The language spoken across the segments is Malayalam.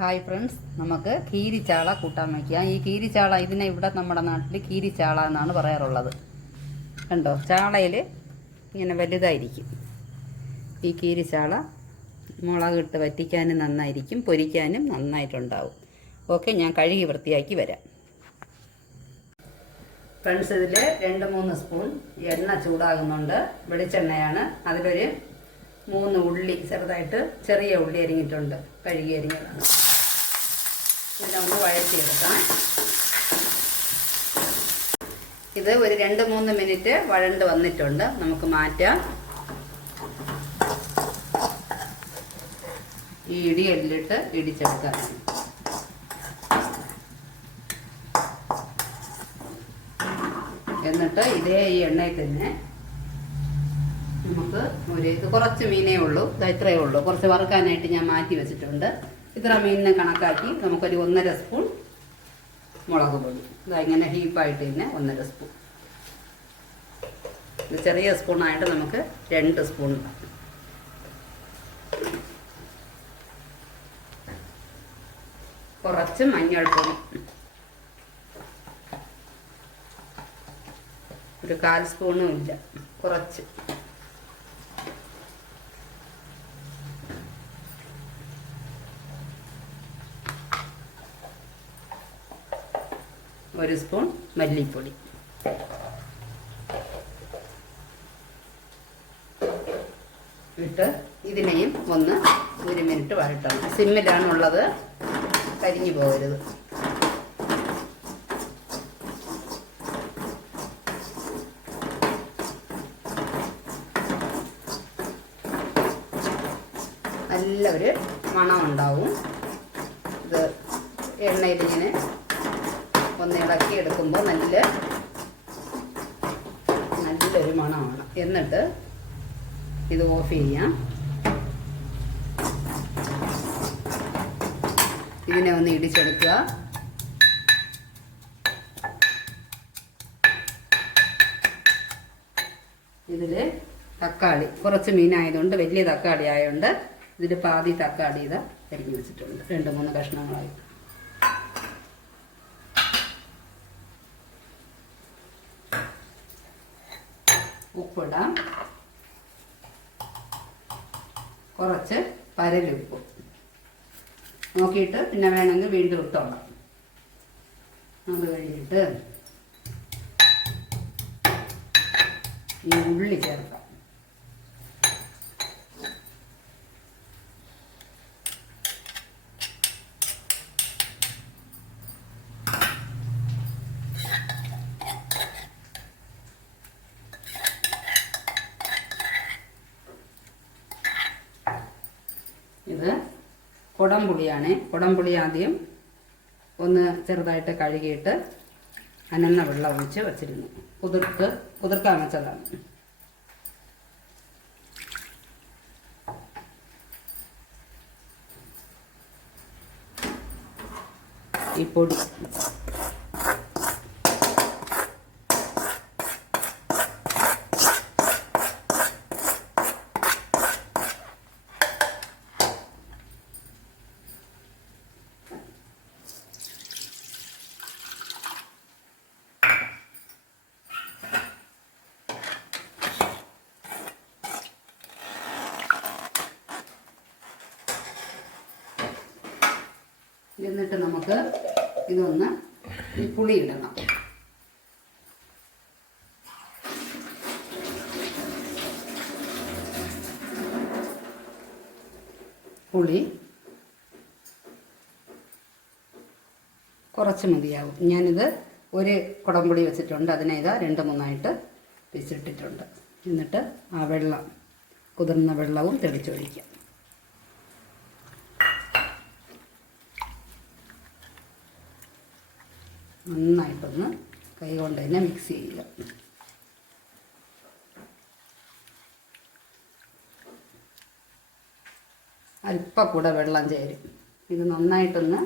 ഹായ് ഫ്രണ്ട്സ്, നമുക്ക് കീരിച്ചാള കൂട്ടാൻ വയ്ക്കാം. ഈ കീരിച്ചാള ഇതിനെ ഇവിടെ നമ്മുടെ നാട്ടിൽ കീരിച്ചാള എന്നാണ് പറയാറുള്ളത്. കണ്ടോ, ചാളയിൽ ഇങ്ങനെ വലുതായിരിക്കും. ഈ കീരിച്ചാള മുളകിട്ട് വറ്റിക്കാനും നന്നായിരിക്കും, പൊരിക്കാനും നന്നായിട്ടുണ്ടാവും. ഓക്കെ, ഞാൻ കഴുകി വൃത്തിയാക്കി വരാം. ഫ്രണ്ട്സ്, ഇതിൽ 2-3 സ്പൂൺ എണ്ണ ചൂടാകുന്നുണ്ട്. വെളിച്ചെണ്ണയാണ്. അതിലൊരു 3 ഉള്ളി, ചെറിയ ഉള്ളി അരിഞ്ഞിട്ടുണ്ട്, കഴുകി അരിഞ്ഞതാണ്. ഇതിനെ ഒന്ന് വഴറ്റിയെടുക്കാം. ഇത് ഒരു 2-3 മിനിറ്റ് വഴണ്ട് വന്നിട്ടുണ്ട്. നമുക്ക് മാറ്റാം. ഈ ഇടിയെല്ലിട്ട് ഇടിച്ചെടുക്കാം. എന്നിട്ട് ഇതേ ഈ എണ്ണയിൽ തന്നെ നമുക്ക് ഇത് കുറച്ച് മീനേ ഉള്ളൂ, ഇത്രയേ ഉള്ളൂ. കുറച്ച് വറുക്കാനായിട്ട് ഞാൻ മാറ്റി വെച്ചിട്ടുണ്ട്. ഇത്ര മീനിനെ കണക്കാക്കി നമുക്കൊരു 1.5 സ്പൂൺ മുളക് പൊടി, ഇങ്ങനെ ഹീപ്പായിട്ട് തന്നെ 1.5 സ്പൂൺ. ഇത് ചെറിയ സ്പൂണായിട്ട് നമുക്ക് 2 സ്പൂൺ. കുറച്ച് മഞ്ഞൾപ്പൊടി, ഒരു 1/4 സ്പൂണും ഇല്ല, കുറച്ച്. ഒരു സ്പൂൺ മല്ലിപ്പൊടി. ഇട്ട് ഇതിനെയും 1 മിനിറ്റ് വഴറ്റണം. സിമ്മിലാണുള്ളത്, കരിഞ്ഞു പോകരുത്. നല്ല ഒരു മണമുണ്ടാവും. ഇത് എണ്ണയിൽ ഇങ്ങനെ ഒന്ന് ഇളക്കി എടുക്കുമ്പോൾ നല്ലൊരു മണമാണ്. എന്നിട്ട് ഇത് ഓഫ് ചെയ്യാം. ഇതിനെ ഒന്ന് ഇടിച്ചെടുക്കുക. ഇതിൽ തക്കാളി, കുറച്ച് മീനായതുകൊണ്ട് വലിയ തക്കാളി ആയതുകൊണ്ട് ഇതിൽ പാതി തക്കാളി ഇത് അരിഞ്ഞ് വെച്ചിട്ടുണ്ട്, 2-3 കഷ്ണങ്ങളായി. ഉപ്പിടാം, കുറച്ച് പരലുപ്പ് നോക്കിയിട്ട് പിന്നെ വേണമെങ്കിൽ വീണ്ടും ഇട്ടോളാം. അത് കഴിഞ്ഞിട്ട് ഈ ഉള്ളി ചേർക്കാം. ഇത് കുടംപുളിയാണ്. കുടംപുളി ആദ്യം ഒന്ന് ചെറുതായിട്ട് കഴുകിയിട്ട് അനന്ന വെള്ളം ഒഴിച്ച് വച്ചിരുന്നു. കുതിർക്കാൻ വെച്ചതാണ്. ഈ പൊടി എന്നിട്ട് നമുക്ക് ഇതൊന്ന് ഈ പുളി ഇടണം. പുളി കുറച്ച് മതിയാവും. ഞാനിത് 1 കുടംപുളി വെച്ചിട്ടുണ്ട്. അതിനെ ഇതാ 2-3 പിച്ചിട്ടിട്ടുണ്ട്. എന്നിട്ട് ആ വെള്ളം, കുതിർന്ന വെള്ളവും തെളിച്ചൊഴിക്കാം. നന്നായിട്ടൊന്ന് കൈ കൊണ്ട് തന്നെ മിക്സ് ചെയ്യുക. അല്പം കൂടെ വെള്ളം ചേരും. ഇത് നന്നായിട്ടൊന്ന്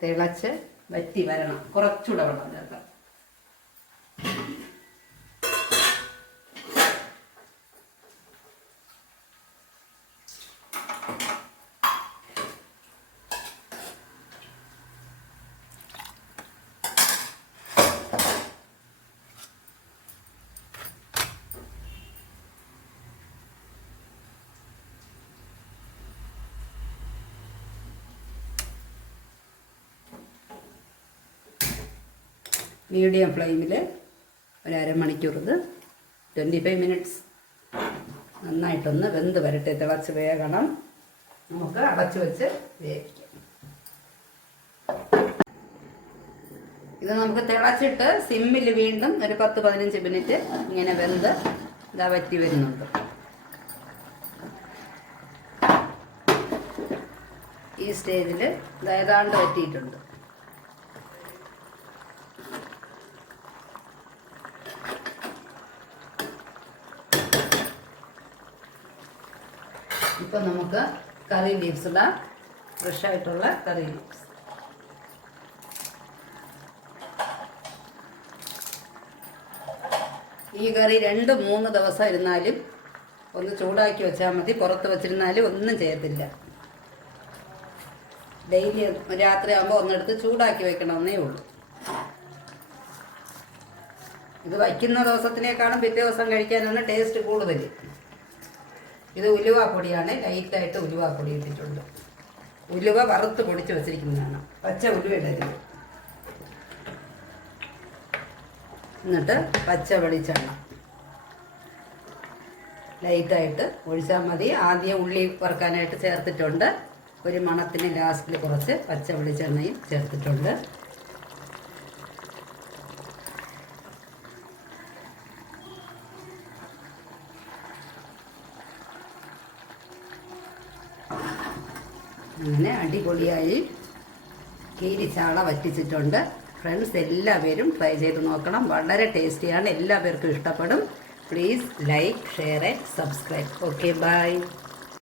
തിളച്ച് വറ്റി വരണം. കുറച്ചുകൂടെ വെള്ളം ചേർക്കാം. മീഡിയം ഫ്ലെയിമിൽ ഒരു അരമണിക്കൂർ, ഇത് 25 മിനിറ്റ്സ് നന്നായിട്ടൊന്ന് വെന്ത് വരട്ടെ. തിളച്ച് വേകണം. നമുക്ക് അടച്ചു വെച്ച് വേവിക്കാം. ഇത് നമുക്ക് തിളച്ചിട്ട് സിമ്മിൽ വീണ്ടും ഒരു 10-15 മിനിറ്റ് ഇങ്ങനെ വെന്ത് ഇതാ വറ്റി വരുന്നുണ്ട്. ഈ സ്റ്റേജിൽ ഏതാണ്ട് വറ്റിയിട്ടുണ്ട്. ഇപ്പം നമുക്ക് കറി ലീവ്സ് ഇടാം. ഫ്രഷ് ആയിട്ടുള്ള കറി ലീവ്സ്. ഈ കറി 2-3 ദിവസം ഇരുന്നാലും ഒന്ന് ചൂടാക്കി വെച്ചാൽ മതി. പുറത്ത് വെച്ചിരുന്നാലും ഒന്നും ചെയ്യത്തില്ല. ഡെയിലി രാത്രിയാകുമ്പോൾ ഒന്നെടുത്ത് ചൂടാക്കി വെക്കണമെന്നേ ഉള്ളൂ. ഇത് വയ്ക്കുന്ന ദിവസത്തിനേക്കാളും പിറ്റേ ദിവസം കഴിക്കാനാണ് ടേസ്റ്റ് കൂടുതൽ. ഇത് ഉലുവാപ്പൊടിയാണ്. ലൈറ്റായിട്ട് ഉലുവാപ്പൊടി ഇട്ടിട്ടുണ്ട്. ഉലുവ വറുത്ത് പൊടിച്ച് വെച്ചിരിക്കുന്നതാണ്. പച്ച ഉലുവ ഇടരുത്. എന്നിട്ട് പച്ച വെളിച്ചെണ്ണ ലൈറ്റായിട്ട് ഒഴിച്ചാൽ മതി. ആദ്യം ഉള്ളി വറുക്കാനായിട്ട് ചേർത്തിട്ടുണ്ട്. ഒരു മണത്തിന് ലാസ്റ്റിൽ കുറച്ച് പച്ച വെളിച്ചെണ്ണയും ചേർത്തിട്ടുണ്ട്. അങ്ങനെ അടിപൊളിയായി കീരിച്ചാള വറ്റിച്ചിട്ടുണ്ട്. ഫ്രണ്ട്സ്, എല്ലാവരും ട്രൈ ചെയ്ത് നോക്കണം. വളരെ ടേസ്റ്റിയാണ്. എല്ലാവർക്കും ഇഷ്ടപ്പെടും. Please like, share and subscribe. Okay, by.